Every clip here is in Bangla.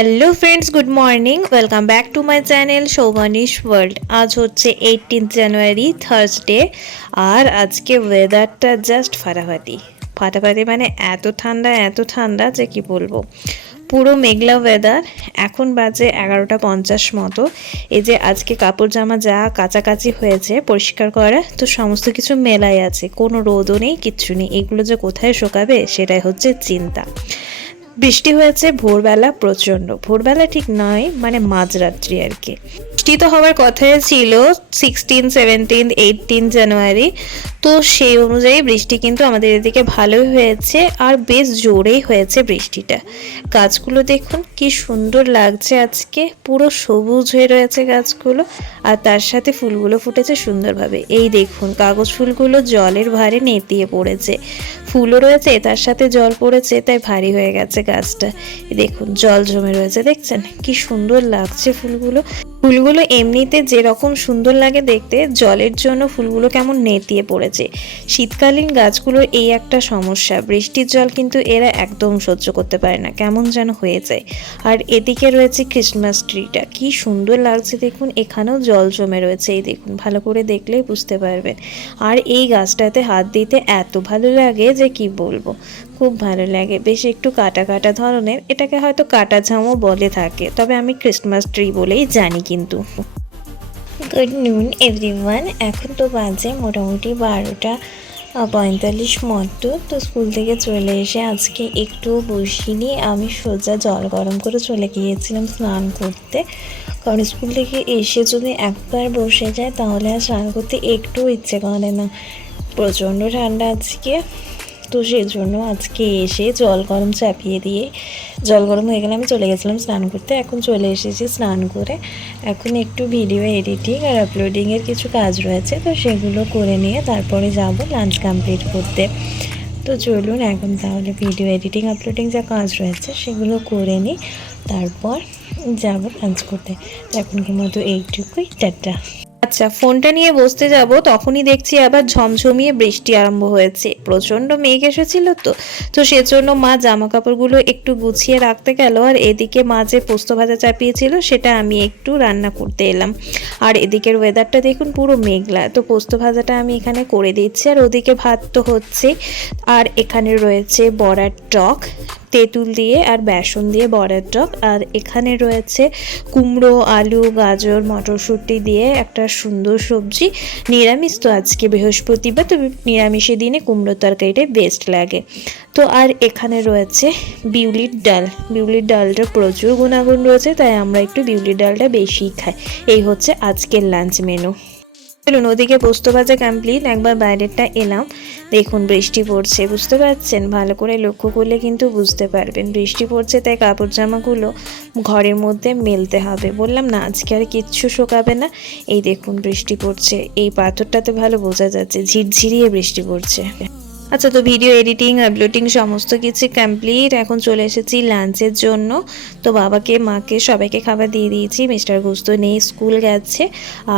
Hello friends, good morning. Welcome back to my channel Shobhanish World. আজ হচ্ছে 18 জানুয়ারি, থার্সডে। আর আজকে ওয়েদারটা জাস্ট ফাটাফাটি ফাটাফাটি, মানে এত ঠান্ডা যে কি বলবো। পুরো মেঘলা ওয়েদার। এখন বাজে 11:50 মতো। এই যে আজকে কাপড় জামা যা কাচাকাচি হয়েছে পরিষ্কার করা, তো সমস্ত কিছু মেলাই আছে, কোনো রোদও নেই, কিচ্ছু নেই। এগুলো যে কোথায় শুকাবে সেটাই হচ্ছে চিন্তা। বৃষ্টি হয়েছে ভোরবেলা, প্রচণ্ড ভোরবেলা ঠিক নয়, মানে মাঝরাত্রি আর কি। বৃষ্টি তো হওয়ার কথাই ছিল 16, 17, 18 জানুয়ারি। তো সেই অনুযায়ী বৃষ্টি কিন্তু আমাদের এদিকে ভালোই হয়েছে, আর বেশ জোরেই হয়েছে বৃষ্টিটা। গাছগুলো দেখুন কি সুন্দর লাগছে, আজকে পুরো সবুজ হয়ে রয়েছে গাছগুলো, আর তার সাথে ফুলগুলো ফুটেছে সুন্দরভাবে। এই দেখুন কাগজ ফুলগুলো জলের ভারে নেতিয়ে পড়েছে, ফুলও রয়েছে তার সাথে জল পড়েছে, তাই ভারী হয়ে গেছে গাছটা। দেখুন জল জমে রয়েছে, দেখছেন কি সুন্দর লাগছে ফুলগুলো। ফুলগুলো এমনিতে যেরকম সুন্দর লাগে দেখতে, জলের জন্য ফুলগুলো কেমন নেতিয়ে পড়েছে। শীতকালীন গাছগুলোর এই একটা সমস্যা, বৃষ্টির জল কিন্তু এরা একদম সহ্য করতে পারে না, কেমন যেন হয়ে যায়। আর এদিকে রয়েছে ক্রিসমাস ট্রিটা, কি সুন্দর লাগছে দেখুন, এখানেও জল জমে রয়েছে। এই দেখুন, ভালো করে দেখলেই বুঝতে পারবেন। আর এই গাছটাতে হাত দিতে এত ভালো লাগে যে কি বলবো, খুব ভালো লাগে। বেশ একটু কাটা কাটা ধরনের, এটাকে হয়তো কাটা ঝামও বলে থাকে, তবে আমি ক্রিসমাস ট্রি বলেই জানি। কিন্তু গুড নুন এভরিওয়ান। এখন তো বাজে মোটামুটি 12:45 মতো। তো স্কুল থেকে চলে এসে আজকে একটু বসিনি, আমি সোজা জল গরম করে চলে গিয়েছিলাম স্নান করতে। কারণ স্কুল থেকে এসে যদি একবার বসে যায় তাহলে আর স্নান করতে একটু ইচ্ছে করে না, প্রচণ্ড ঠান্ডা আজকে। তো সেই জন্য আজকে এসে জল গরম চাপিয়ে দিয়ে, জল গরম হয়ে গেলে আমি চলে গেছিলাম স্নান করতে। এখন চলে এসেছি স্নান করে, এখন একটু ভিডিও এডিটিং আর আপলোডিংয়ের কিছু কাজ রয়েছে, তো সেগুলো করে নিয়ে তারপরে যাব লাঞ্চ কমপ্লিট করতে। তো চলুন এখন তাহলে ভিডিও এডিটিং আপলোডিং যা কাজ রয়েছে সেগুলো করে নিই, তারপর যাব লাঞ্চ করতে। এখনকার মতো এইটুকুই, টাটা। আচ্ছা, ফোনটা নিয়ে বসতে যাব, তখনই দেখছি আবার ঝমঝমিয়ে বৃষ্টি আরম্ভ হয়েছে। প্রচণ্ড মেঘ এসেছিল তো সেজন্য মা জামা কাপড়গুলো একটু গুছিয়ে রাখতে গেল, আর এদিকে মা যে পোস্ত ভাজা চাপিয়েছিল সেটা আমি একটু রান্না করতে এলাম। আর এদিকের ওয়েদারটা দেখুন পুরো মেঘলা, তো পোস্ত ভাজাটা আমি এখানে করে দিচ্ছি, আর ওদিকে ভাত তো হচ্ছে। আর এখানে রয়েছে বড়ার টক, তেঁতুল দিয়ে আর বেসন দিয়ে বড়ার টক। আর এখানে রয়েছে কুমড়ো, আলু, গাজর, মটরশুঁটি দিয়ে একটা সুন্দর সবজি। নিরামিষ তো আজকে বৃহস্পতিবার, তবে নিরামিষের দিনে কুমড়োর তরকারিটাই বেস্ট লাগে। তো আর এখানে রয়েছে বিউলির ডাল। বিউলির ডালটা প্রচুর গুণাগুণ রয়েছে, তাই আমরা একটু বিউলির ডালটা বেশিই খাই। এই হচ্ছে আজকের লাঞ্চ মেনু। চলুন, ওদিকে পোস্ত ভাজা কমপ্লিট, একবার বাইরেরটা এলাম। দেখুন বৃষ্টি পড়ছে, বুঝতে পারছেন? ভালো করে লক্ষ্য করলে কিন্তু বুঝতে পারবেন বৃষ্টি পড়ছে, তাই কাপড় জামাগুলো ঘরের মধ্যে মেলতে হবে। বললাম না আজকে আর কিচ্ছু শোকাবে না। এই দেখুন বৃষ্টি পড়ছে, এই পাথরটাতে ভালো বোঝা যাচ্ছে ঝিরঝিরিয়ে বৃষ্টি পড়ছে। আচ্ছা, তো ভিডিও এডিটিং আপলোডিং সমস্ত কিছু কমপ্লিট। এখন চলে এসেছি লাঞ্চের জন্য। তো বাবাকে, মাকে, সবাইকে খাবার দিয়ে দিয়েছি। মিস্টার ঘোষ তো নেই, স্কুল গেছে।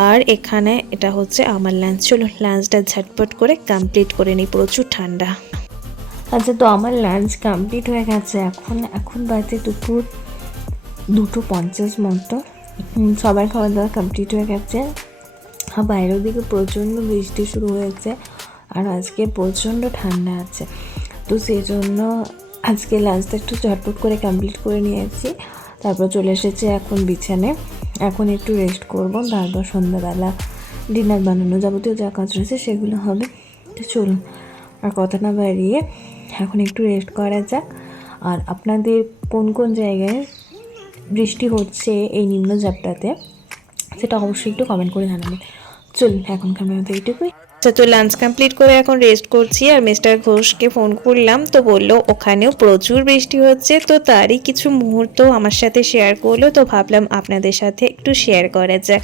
আর এখানে এটা হচ্ছে আমার লাঞ্চ। চলো লাঞ্চটা ঝটপট করে কমপ্লিট করে নিই, প্রচুর ঠান্ডা। আচ্ছা, তো আমার লাঞ্চ কমপ্লিট হয়ে গেছে। এখন বাজে দুপুর 2:50 মতো। সবার খাওয়া দাওয়া কমপ্লিট হয়ে গেছে। আর বাইরের দিকে প্রচণ্ড বৃষ্টি শুরু হয়েছে, আর আজকে প্রচণ্ড ঠান্ডা আছে। তো সেই জন্য আজকে লাঞ্চটা একটু ঝটপট করে কমপ্লিট করে নিয়েছি। তারপর চলে এসেছি এখন বিছানে। এখন একটু রেস্ট করব, তারপর সন্ধ্যাবেলা ডিনার বানানো যাবতীয় যা কাজ রয়েছে সেগুলো হবে। তো চলুন আর কথা না বাড়িয়ে এখন একটু রেস্ট করা যাক। আর আপনাদের কোন কোন জায়গায় বৃষ্টি হচ্ছে এই নিম্নচাপটাতে, সেটা অবশ্যই একটু কমেন্ট করে জানাবেন। চলুন এখনকার মতো এইটুকুই। আচ্ছা, তো লাঞ্চ কমপ্লিট করে এখন রেস্ট করছি। আর মিস্টার ঘোষকে ফোন করলাম, তো বললো ওখানেও প্রচুর বৃষ্টি হচ্ছে, তো তারই কিছু মুহূর্ত আমার সাথে শেয়ার করলো। তো ভাবলাম আপনাদের সাথে একটু শেয়ার করা যাক।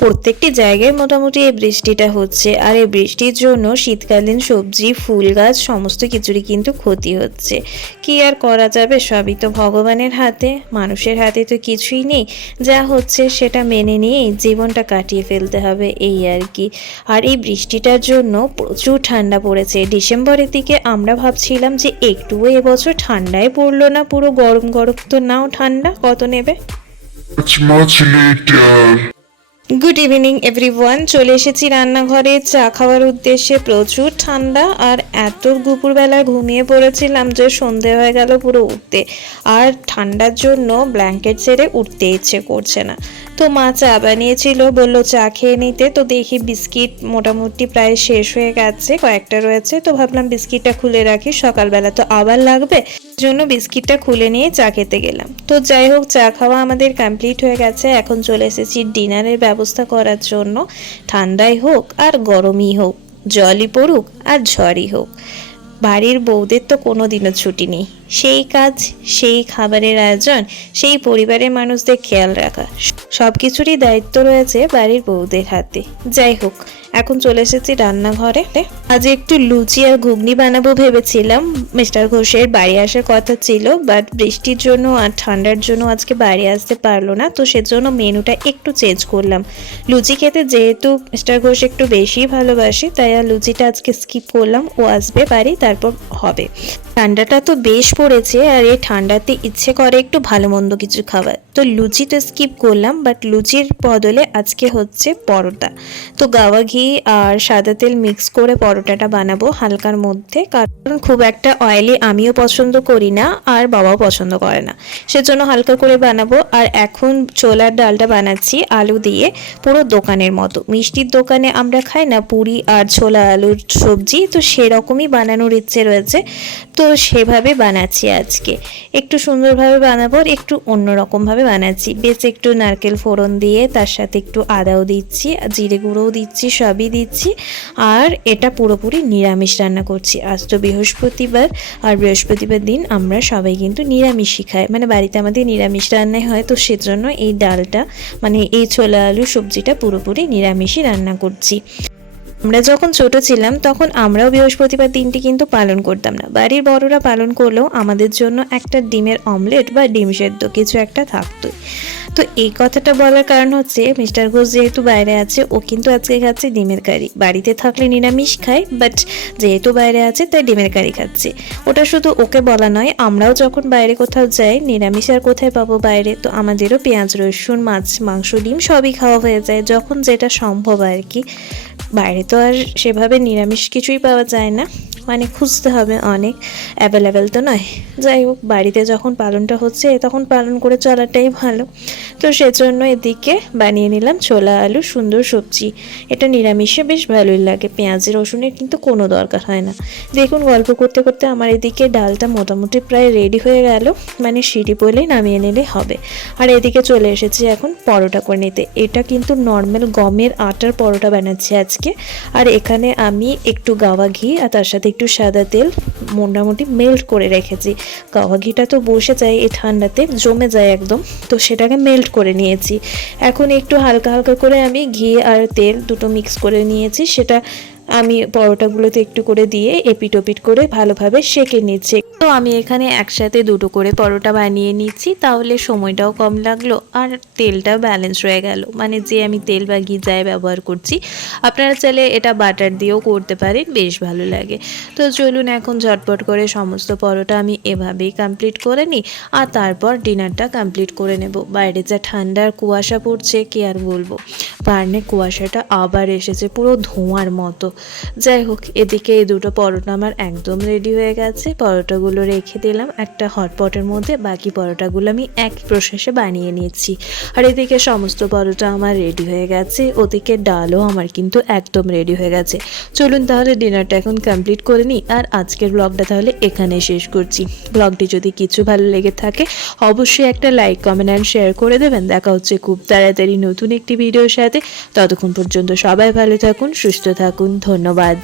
প্রত্যেকটি জায়গায় মোটামুটি এই বৃষ্টিটা হচ্ছে, আর এই বৃষ্টির জন্য শীতকালীন সবজি, ফুল গাছ সমস্ত কিছুরই কিন্তু ক্ষতি হচ্ছে। কি আর করা যাবে, সবই তো ভগবানের হাতে, মানুষের হাতে তো কিছুই নেই। যা হচ্ছে সেটা মেনে নিয়েই জীবনটা কাটিয়ে ফেলতে হবে, এই আর কি। আর এই বৃষ্টিটা এইটার জন্য প্রচুর ঠান্ডা পড়েছে। ডিসেম্বরের দিকে আমরা ভাবছিলাম যে একটুও এবছর ঠান্ডায় পড়লো না, পুরো গরম গরম। তো নাও ঠান্ডা কত নেবে। গুড ইভিনিং এভরিওয়ান, চলে এসেছি রান্নাঘরে চা খাওয়ার উদ্দেশ্যে। প্রচুর ঠান্ডা আর এত দুপুরবেলা ঘুমিয়ে পড়েছিলাম যে সন্ধে হয়ে গেল পুরো উঠতে। আর ঠান্ডার জন্য ব্ল্যাঙ্কেট ছেড়ে উঠতে ইচ্ছে করছে না। তো মা চা বানিয়েছিল, বললো চা খেয়ে নিতে। তো দেখি বিস্কিট মোটামুটি প্রায় শেষ হয়ে গেছে, কয়েকটা রয়েছে। তো ভাবলাম বিস্কিটটা খুলে রাখি, সকালবেলা তো আবার লাগবে, জন্য বিস্কিটটা খুলে নিয়ে চা খেতে গেলাম। তো যাই হোক, চা খাওয়া আমাদের কমপ্লিট হয়ে গেছে। এখন চলে এসেছি ডিনারের ব্যবস্থা করার জন্য। ঠান্ডাই হোক আর গরমই হোক, জলই পড়ুক আর ঝড়ই হোক, বাড়ির বউদের তো কোনো দিনও ছুটি নেই। সেই কাজ, সেই খাবারের আয়োজন, সেই পরিবারের মানুষদের খেয়াল রাখা, সব কিছুরই দায়িত্ব রয়েছে বাড়ির বউদের হাতে। যাই হোক, এখন চলে এসেছি রান্নাঘরে। আজ একটু লুচি আর ঘুগনি বানাবো ভেবেছিলাম। মিস্টার ঘোষের বাড়ি আসার কথা ছিল, বাট বৃষ্টির জন্য আর ঠান্ডার জন্য আজকে বাড়ি আসতে পারলো না। তো সেজন্য মেনুটা একটু চেঞ্জ করলাম। লুচি খেতে যেহেতু মিস্টার ঘোষ একটু বেশি ভালোবাসে, তাই আর লুচিটা আজকে স্কিপ করলাম। ও আসবে বাড়ি, তারপর হবে। ঠান্ডাটা তো বেশ পড়েছে, আর এই ঠান্ডাতে ইচ্ছে করে একটু ভালো মন্দ কিছু খাবার। তো লুচিটা স্কিপ করলাম, বাট লুচির বদলে আজকে হচ্ছে পরোটা। তো গাওয়া ঘি আর সাদা তেল মিক্স করে পরোটাটা বানাবো হালকার মধ্যে, কারণ খুব একটা অয়েলি আমিও পছন্দ করি না আর বাবাও পছন্দ করে না, সেজন্য হালকা করে বানাবো। আর এখন ছোলার ডালটা বানাচ্ছি আলু দিয়ে, পুরো দোকানের মতো। মিষ্টির দোকানে আমরা খাই না পুরি আর ছোলা আলুর সবজি, তো সেরকমই বানানোর ইচ্ছে রয়েছে। তো সেভাবে বানাচ্ছি আজকে, একটু সুন্দরভাবে বানাবো, একটু অন্যরকমভাবে বানাচ্ছি। বেশ একটু নারকেল ফোড়ন দিয়ে তার সাথে একটু আদাও দিচ্ছি, জিরে গুঁড়োও দিচ্ছি, সবই দিচ্ছি। আর এটা পুরোপুরি নিরামিষ রান্না করছি। আজ তো বৃহস্পতিবার, আর বৃহস্পতিবার দিন আমরা সবাই কিন্তু নিরামিষই খাই, মানে বাড়িতে আমাদের নিরামিষ রান্নাই হয়। তো সেজন্য এই ডালটা, মানে এই ছোলা আলু সবজিটা পুরোপুরি নিরামিষই রান্না করছি। আমরা যখন ছোট ছিলাম তখন আমরাও বৃহস্পতিবার দিনটি কিন্তু পালন করতাম না। বাড়ির বড়রা পালন করলেও আমাদের জন্য একটা ডিমের অমলেট বা ডিম সেদ্ধ কিছু একটা থাকতোই। তো এই কথাটা বলার কারণ হচ্ছে, মিস্টার ঘোষ যেহেতু বাইরে আছে, ও কিন্তু আজকে খাচ্ছে ডিমের কারি। বাড়িতে থাকলে নিরামিষ খায়, বাট যেহেতু বাইরে আছে তাই ডিমের কারি খাচ্ছে। ওটা শুধু ওকে বলা নয়, আমরাও যখন বাইরে কোথাও যাই, নিরামিষ আর কোথায় পাবো বাইরে, তো আমাদেরও পেঁয়াজ রসুন মাছ মাংস ডিম সবই খাওয়া হয়ে যায়, যখন যেটা সম্ভব আর কি। বাইরে তো আর সেভাবে নিরামিষ কিছুই পাওয়া যায় না, মানে খুঁজতে হবে অনেক, অ্যাভেলেবেল তো নয়। যাই হোক, বাড়িতে যখন পালনটা হচ্ছে তখন পালন করে চলাটাই ভালো। তো সেজন্য এদিকে বানিয়ে নিলাম ছোলা আলু সুন্দর সবজি। এটা নিরামিষে বেশ ভালোই লাগে, পেঁয়াজ রসুনের কিন্তু কোনো দরকার হয় না। দেখুন, গল্প করতে করতে আমার এদিকে ডালটা মোটামুটি প্রায় রেডি হয়ে গেল, মানে সিঁড়ি বলেই নামিয়ে নিলে হবে। আর এদিকে চলে এসেছি এখন পরোটা করে নিতে। এটা কিন্তু নর্মাল গমের আটার পরোটা বানাচ্ছি আজকে। আর এখানে আমি একটু গাওয়া ঘি আর তার সাথে একটু সাদা তেল মোটামুটি মেল্ট করে রেখেছি। গাওয়া ঘিটা তো বসে যায় এই ঠান্ডাতে, জমে যায় একদম, তো সেটাকে মেল্ট করে নিয়েছি। এখন একটু হালকা হালকা করে আমি ঘি আর তেল দুটো মিক্স করে নিয়েছি, সেটা আমি পরোটাগুলোতে একটু করে দিয়ে এপিট ওপিট করে ভালোভাবে সেঁকে নিচ্ছি। তো আমি এখানে একসাথে দুটো করে পরোটা বানিয়ে নিচ্ছি, তাহলে সময়টাও কম লাগলো আর তেলটাও ব্যালেন্স রয়ে গেল, মানে যে আমি তেল বা ঘি যাই ব্যবহার করছি। আপনারা চাইলে এটা বাটার দিয়েও করতে পারেন, বেশ ভালো লাগে। তো চলুন এখন ঝটপট করে সমস্ত পরোটা আমি এভাবেই কমপ্লিট করে নিই, আর তারপর ডিনারটা কমপ্লিট করে নেব। বাইরে যা ঠান্ডার কুয়াশা পড়ছে কি আর বলবো, বার্নে কুয়াশাটা আবার এসেছে পুরো ধোঁয়ার মতো। যাই হোক, এদিকে এই দুটো পরোটা আমার একদম রেডি হয়ে গেছে। পরোটাগুলো রেখে দিলাম একটা হটপটের মধ্যে, বাকি পরোটাগুলো আমি এক প্রসেসে বানিয়ে নিচ্ছি। আর এদিকে সমস্ত পরোটা আমার রেডি হয়ে গেছে, ওদিকে ডালও আমার কিন্তু একদম রেডি হয়ে গেছে। চলুন তাহলে ডিনারটা এখন কমপ্লিট করে নিই, আর আজকের ব্লগটা তাহলে এখানে শেষ করছি। ব্লগটি যদি কিছু ভালো লেগে থাকে অবশ্যই একটা লাইক কমেন্ট অ্যান্ড শেয়ার করে দেবেন। দেখা হচ্ছে খুব তাড়াতাড়ি নতুন একটি ভিডিওর সাথে। ততক্ষণ পর্যন্ত সবাই ভালো থাকুন, সুস্থ থাকুন, ধন্যবাদ।